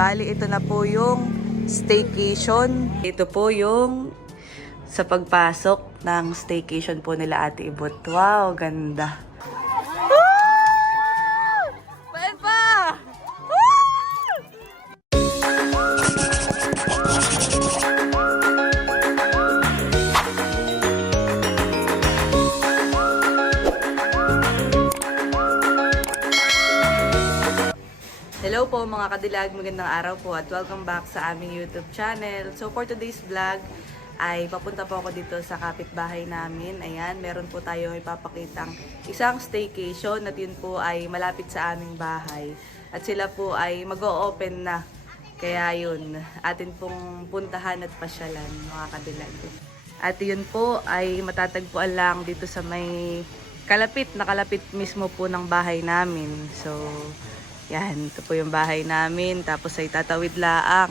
bali ito na po yung staycation. Ito po yung sa pagpasok ng staycation po nila Ate Ibot. Wow, ganda. Hello po mga kadilag, magandang araw po at welcome back sa aming YouTube channel. So for today's vlog ay papunta po ako dito sa kapitbahay namin. Ayan, meron po tayo ipapakitang isang staycation at yun po ay malapit sa aming bahay. At sila po ay mag-o-open na. Kaya yun, atin pong puntahan at pasyalan mga kadilag. At yun po ay matatagpuan lang dito sa may kalapit na kalapit mismo po ng bahay namin. So, yan, ito po yung bahay namin. Tapos ay tatawid laang.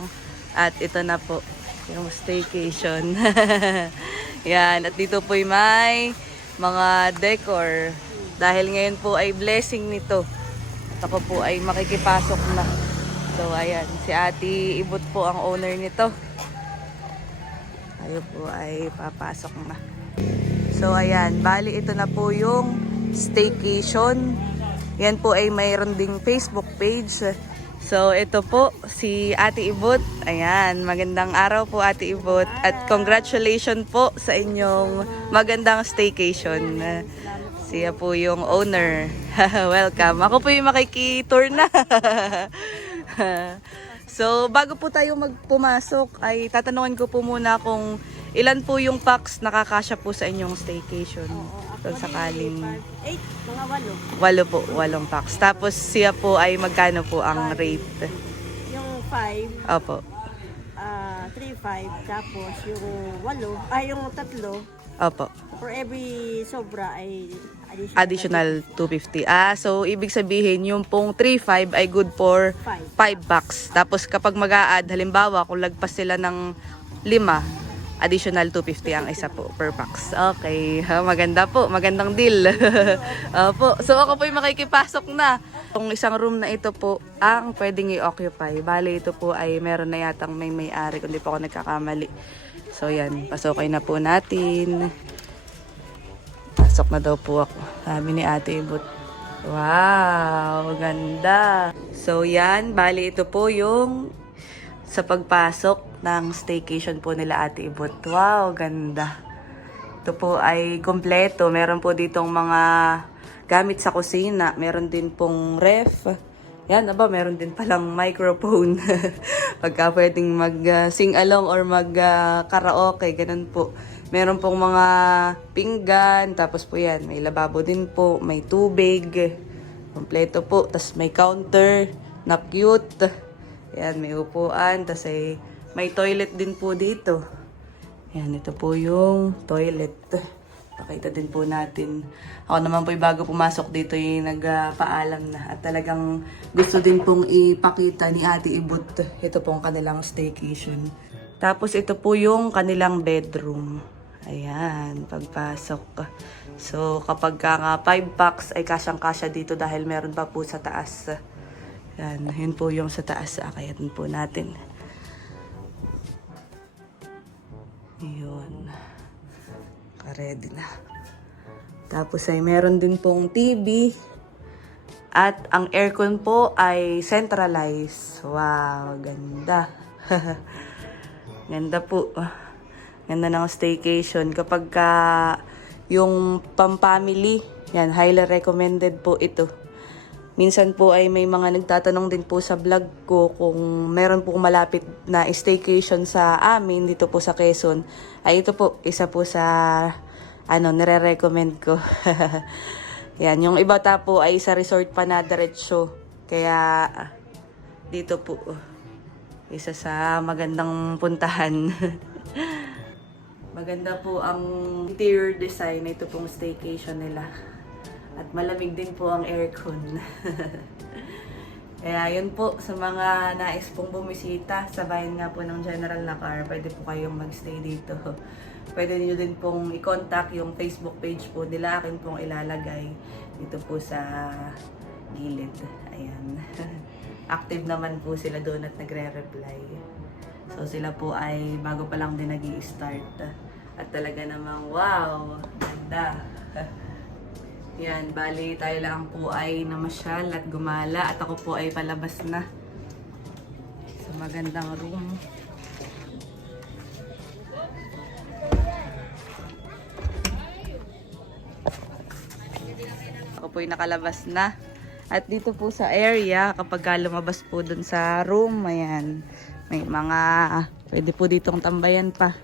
At ito na po, yung staycation. Yan, at dito po may mga decor. Dahil ngayon po ay blessing nito. At ako po ay makikipasok na. So, ayan, si Ate Ibot po ang owner nito. Tayo po ay papasok na. So, ayan, bali ito na po yung staycation. Yan po ay mayroon ding Facebook page. So, ito po, si Ate Ibot. Ayan, magandang araw po Ate Ibot. At congratulations po sa inyong magandang staycation. Siya po yung owner. Welcome. Ako po yung makikitour na. so, bago po tayo magpumasok, ay tatanungin ko po muna kung ilan po yung packs nakakasya po sa inyong staycation. Kung sakaling... Eight, mga walo. Walo po, walong packs. Tapos siya po ay magkano po ang rate? Yung five, Opo. ah, three, five. Tapos yung walo, ay yung tatlo, Opo. for every sobra ay additional. Additional 250. Ah, so ibig sabihin yung pong 3.5 ay good for Five. 5 packs. Tapos kapag mag add halimbawa kung lagpas sila ng 5, additional 250 ang isa po per packs. Okay, maganda po. Magandang deal. Opo. So ako po yung makikipasok na. Itong isang room na ito po ang pwedeng i-occupy. Bale, ito po ay meron na yatang may may-ari kung di po ako nagkakamali. So yan, pasokay na po natin. Pasok na daw po ako. Sabi ni Ate Ibot. Wow, ganda. So yan, bali ito po yung sa pagpasok ng staycation po nila Ate Ibot. Wow, ganda. Ito po ay kompleto. Meron po ditong mga gamit sa kusina. Meron din pong ref. Yan, aba, meron din palang microphone. Pagka pwedeng mag-sing along or mag-karaoke, ganun po. Meron pong mga pinggan, tapos po yan, may lababo din po, may tubig, kompleto po, tapos may counter na cute. Yan, may upuan, tapos ay may toilet din po dito. Yan, ito po yung toilet. Pakita din po natin. Ako naman po bago pumasok dito yung nagpaalam na. At talagang gusto din pong ipakita ni Ate Ibot. Ito pong kanilang staycation. Tapos ito po yung kanilang bedroom. Ayan, pagpasok. So, kapag ka nga 5 packs ay kasyang-kasya dito dahil meron pa po sa taas. Yan, yun po yung sa taas. Akayatin po natin. Yun. Ready na. Tapos ay meron din pong TV. At ang aircon po ay centralized. Wow, ganda. ganda po. Ganda ng staycation. Kapag ka yung pang-family, yan, highly recommended po ito. Minsan po ay may mga nagtatanong din po sa vlog ko kung meron po malapit na staycation sa amin dito po sa Quezon. Ay ito po, isa po sa ano, nire-recommend ko. Yan, yung iba ta po ay sa resort pa na diretso. Kaya dito po, isa sa magandang puntahan. Maganda po ang interior design na ito pong staycation nila. At malamig din po ang aircon. Kaya yun po, sa mga nais pong bumisita sa bayan nga po ng General Lacar, pwede po kayong magstay dito. Pwede niyo din pong i-contact yung Facebook page po nila. Akin pong ilalagay dito po sa gilid. Ayan. active naman po sila doon at nagre-reply. So sila po ay bago pa lang din nag start At talaga namang wow, ganda. Yan, bali tayo lang po ay namasyal at gumala at ako po ay palabas na sa magandang room. Ako po ay nakalabas na. At dito po sa area, kapag ka lumabas po dun sa room, ayan, may mga, pwede po ditong tambayan pa.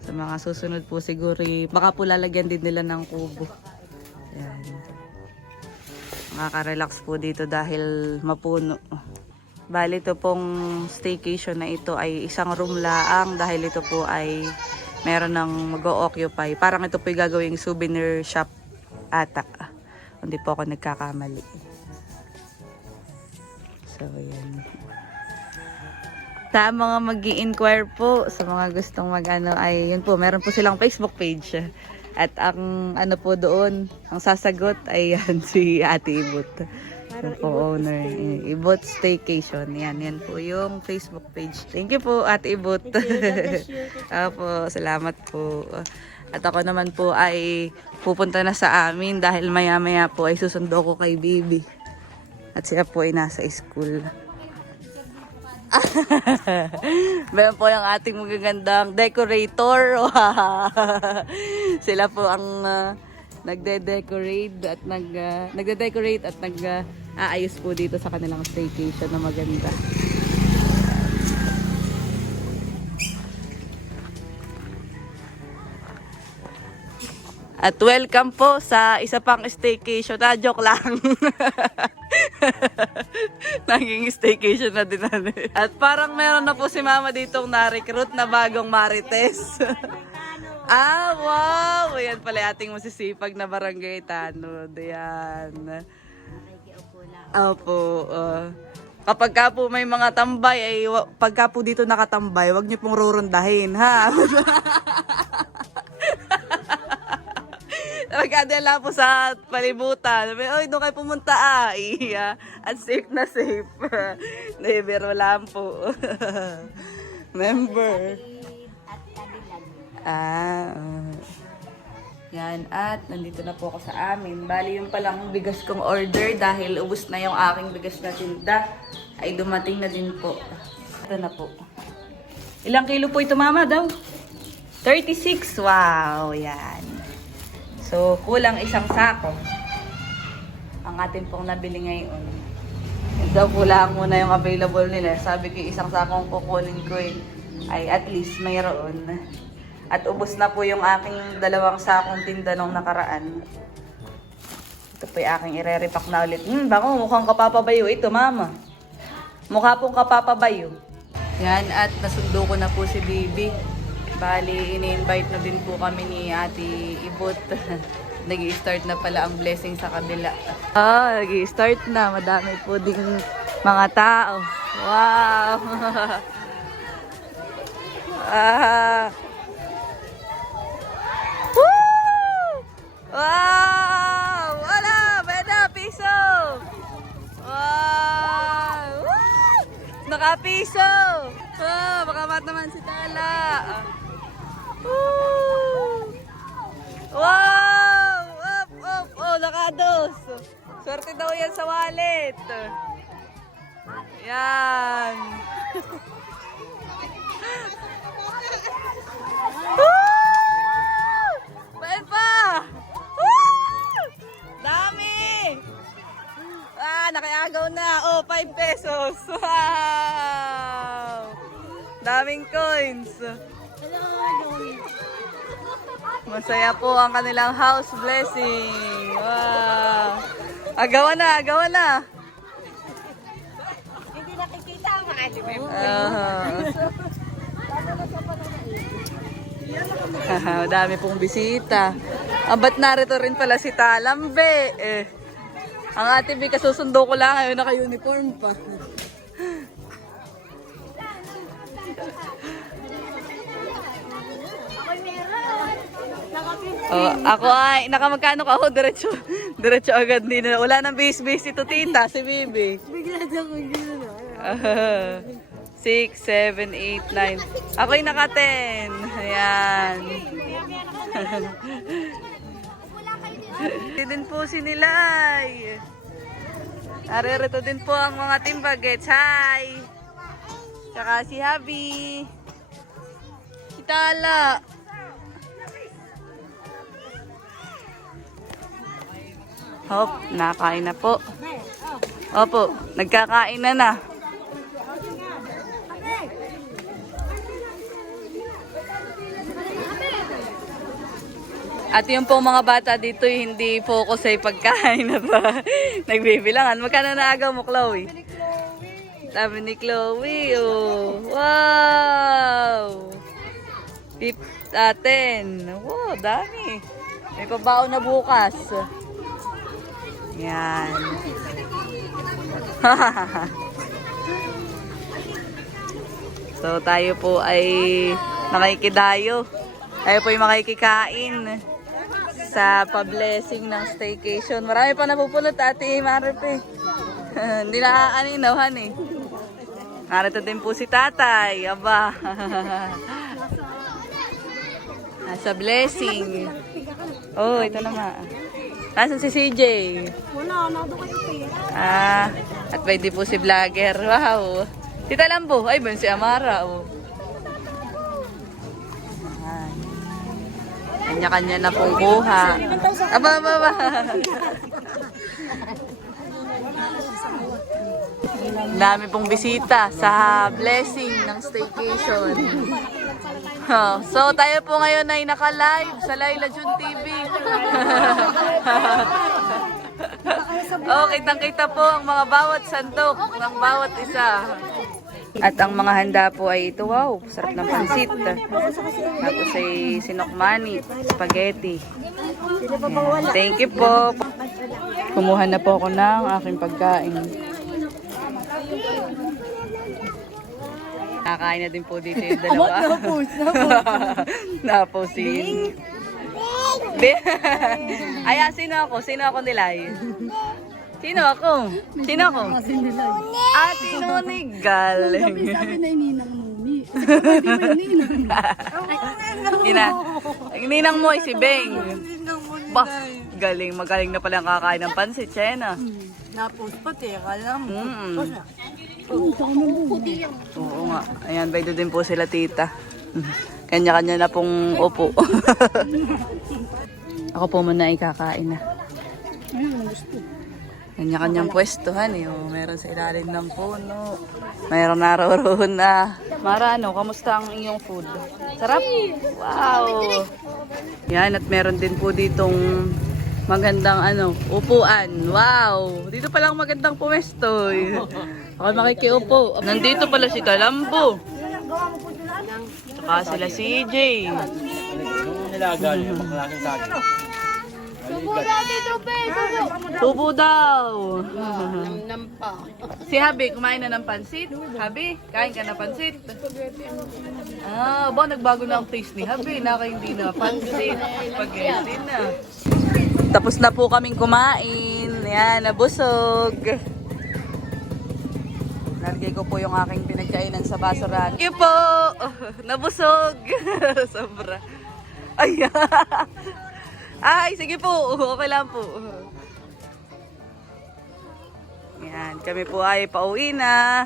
Sa mga susunod po siguro, eh, baka po lalagyan din nila ng kubo. Ayan. Makaka-relax po dito dahil mapuno. Bali ito pong staycation na ito ay isang room laang dahil ito po ay meron ng mag-occupy. Parang ito po yung gagawing souvenir shop ata. Hindi po ako nagkakamali. So, yan. Sa mga mag inquire po, sa mga gustong mag-ano, ay yun po, meron po silang Facebook page. At ang ano po doon, ang sasagot ay yan si Ate Ibot. Yung po owner. Ibot Staycation. Yan, yan po yung Facebook page. Thank you po, Ate Ibot. Thank you. Opo, salamat po. At ako naman po ay pupunta na sa amin dahil maya-maya po ay susundo ko kay Bibi. At siya po ay nasa school. Meron po yung ating magagandang decorator. Sila po ang ah, nagde-decorate at nag ah, nagde-decorate at nag ah, aayos po dito sa kanilang staycation na maganda. At welcome po sa isa pang staycation. Na joke lang. Naging staycation na din natin. At parang meron na po si mama ditong na-recruit na bagong marites. ah, wow! Ayan pala ating masisipag na barangay tanod. Ayan. Opo. Uh, kapag ka po may mga tambay, ay pagka po dito nakatambay, wag niyo pong rurondahin, ha? Magkadala po sa palibutan. Oy, doon kayo pumunta ah. Iya. At safe na safe. Never lang po. Member. Ah. uh. Yan. At nandito na po ako sa amin. Bali yung palang bigas kong order dahil ubus na yung aking bigas na tinda. Ay dumating na din po. Ito na po. Ilang kilo po ito mama daw? 36. Wow. Yan. So, kulang isang sako. Ang atin pong nabili ngayon. Ito po lang muna yung available nila. Sabi ko isang sakong kukunin ko eh, ay at least mayroon. At ubos na po yung aking dalawang sakong tinda nung nakaraan. Ito po yung aking ire-repack na ulit. Hmm, bako mukhang kapapabayo ito, mama. Mukha pong kapapabayo. Yan, at nasundo ko na po si Bibi. Bali, ini-invite na din po kami ni Ate Ibot. nag start na pala ang blessing sa kabila. Ah, nag start na. Madami po ding mga tao. Wow! ah! Woo! Wow! Wala! Beda! Piso! Wow! Woo! Nakapiso! Ah, baka mat naman si Tala. Woo! Wow! Up, up! Oh, nakados! Swerte daw yan sa wallet. Yan. Pain pa! Dami! Ah, nakiagaw na. Oh, 5 pesos. Wow! Daming coins. Masaya po ang kanilang house blessing. Wow! Agawan na, agawan na. Hindi nakikita ang mga Uh, dami pong bisita. Ah, ba't narito rin pala si Talambe? Eh, ang ate Bika susundo ko lang ngayon naka-uniform pa. Oh, ako ay, nakamagkano ka ako, diretso, Diretso agad din. Wala nang base-base ito, tita, si Bibi. Bigla na ako gano'n. Ah, 6, 7, 8, 9. Ako'y naka 10. Ayan. Hindi din po si Nilay. Naririto din po ang mga team bagets. Hi! Tsaka si Habi. Si Tala. Hop, nakain na po. Opo, nagkakain na na. At yung pong mga bata dito hindi focus sa pagkain na ba? Nagbibilangan. Magkano na agaw mo, Chloe? Sabi ni Chloe, oh. Wow! Pip, ah, 10. Wow, dami. May pabaon na bukas. Yan. so tayo po ay makikidayo. Tayo po ay makikikain sa pa-blessing ng staycation. Marami pa napupulot ate Maripe. Hindi na aaninawan eh. Narito din po si tatay. Aba. Nasa blessing. Oh, ito naman. Nasaan si CJ? Wala, nado kayo. Ah, at pwede po si vlogger. Wow. Tita Lambo. Ay, ba si Amara. Oh. Kanya-kanya na pong kuha. Aba, aba, aba. Dami pong bisita sa blessing ng staycation. Oh, so tayo po ngayon ay naka-live sa Laila June TV. oh, kitang-kita po ang mga bawat sandok ng bawat isa. At ang mga handa po ay ito, wow, sarap ng pansit. Tapos ay sinokmani, spaghetti. Ayan, Thank you po. Kumuha na po ako ng aking pagkain. Nakain na din po dito yung dalawa. Napos, napos. si... Be. Ay, ah, sino ako? Sino ako nilay? Sino ako? Sino ako? Ah, sino ni Galing. Sabi na ininang mumi. Ina, ang ninang mo ay si Beng. Bah, galing. Magaling na pala ang kakain ng pansit, Chena. Napos pati, akala mo. Mm. Oo nga. Ayan, baydo din po sila tita. Kanya-kanya na pong upo. Ako po muna ay kakain na. Kanya-kanyang pwestuhan eh. Oh, meron sa ilalim ng puno. Meron naroon na. Mara, ano, kamusta ang iyong food? Sarap? Wow! Yan, at meron din po ditong magandang ano, upuan. Wow! Dito palang magandang pumesto. eh. Ako makikiupo. Nandito pala si Kalambo. Saka sila CJ. nilaga niya, maklaking saging. Tubo daw. si Habi, kumain na ng pansit. Habi, kain ka na pansit. Ah, ba nagbago na ang taste ni Habi. Naka hindi na pansit. Spaghetti na. Tapos na po kaming kumain. Yan, nabusog. Nalagay ko po yung aking pinagkainan sa basurahan. Thank you po! Nabusog! Sobra. Ay, Ay, sige po. Okay lang po. Yan, kami po ay pauwi na.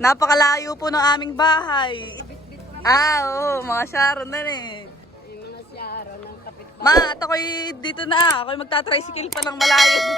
Napakalayo po ng aming bahay. Ah, oo, mga Sharon na eh. Ma, at ako'y dito na. Ako'y magta-tricycle pa ng malayo.